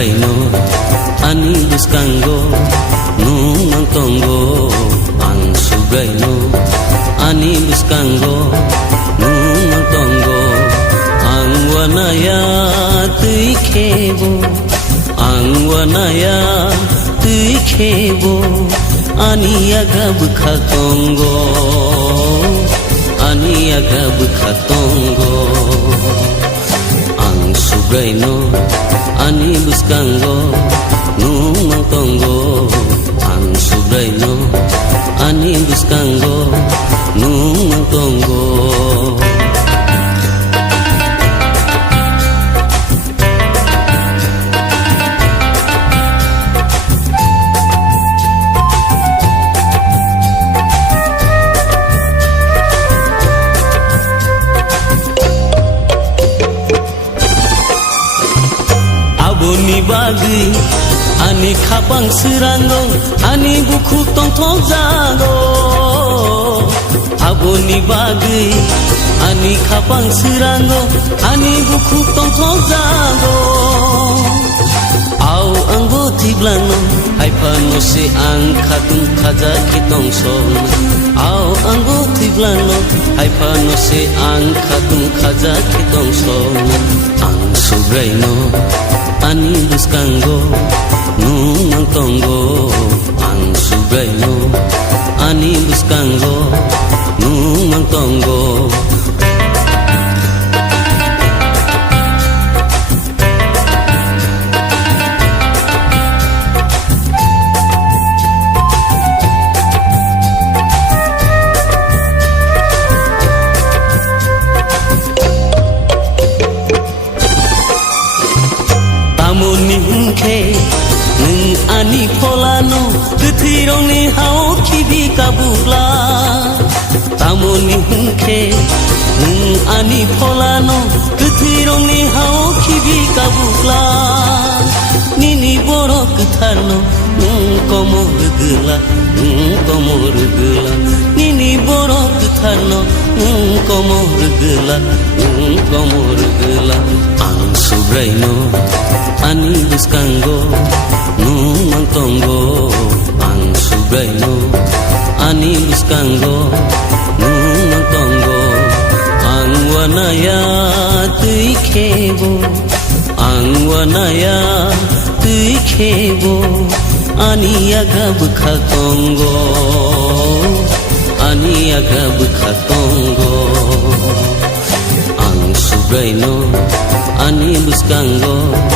sugaino ani buskanggo nung tonggo ang sugaino ani buskanggo nung tonggo ang wanaya tikebo ang wanaya tikebo ani agab khatongo ani agab khatongo ang sugaino ani buskanggo nung tonggo ang sugaino ani buskanggo nung tonggo Aboni bagi ani khapang sirango ani buku tong tong jago aboni bagi ani khapang sirango ani buku tong tong jago au anggo tiblano hai pano se ang khatung khaja kitong son au anggo tiblano hai pano se ang khatung khaja kitong son ang sugaino ani buskanggo nung tonggo ang sugaino ani buskanggo nung tonggo nung ani polano githirong ni hau kibi kabula tamoni hunke nung ani polano githirong ni hau kibi kabula nini borok tharno komor gula nini borok tharno komor gula ang sugaino ani buskanggo nung tonggo ang sugaino ani buskanggo nung tonggo ang wanaya tikebo ang wanaya tikebo ani agab khatongo ani agab khatongo ang sugaino ani buskanggo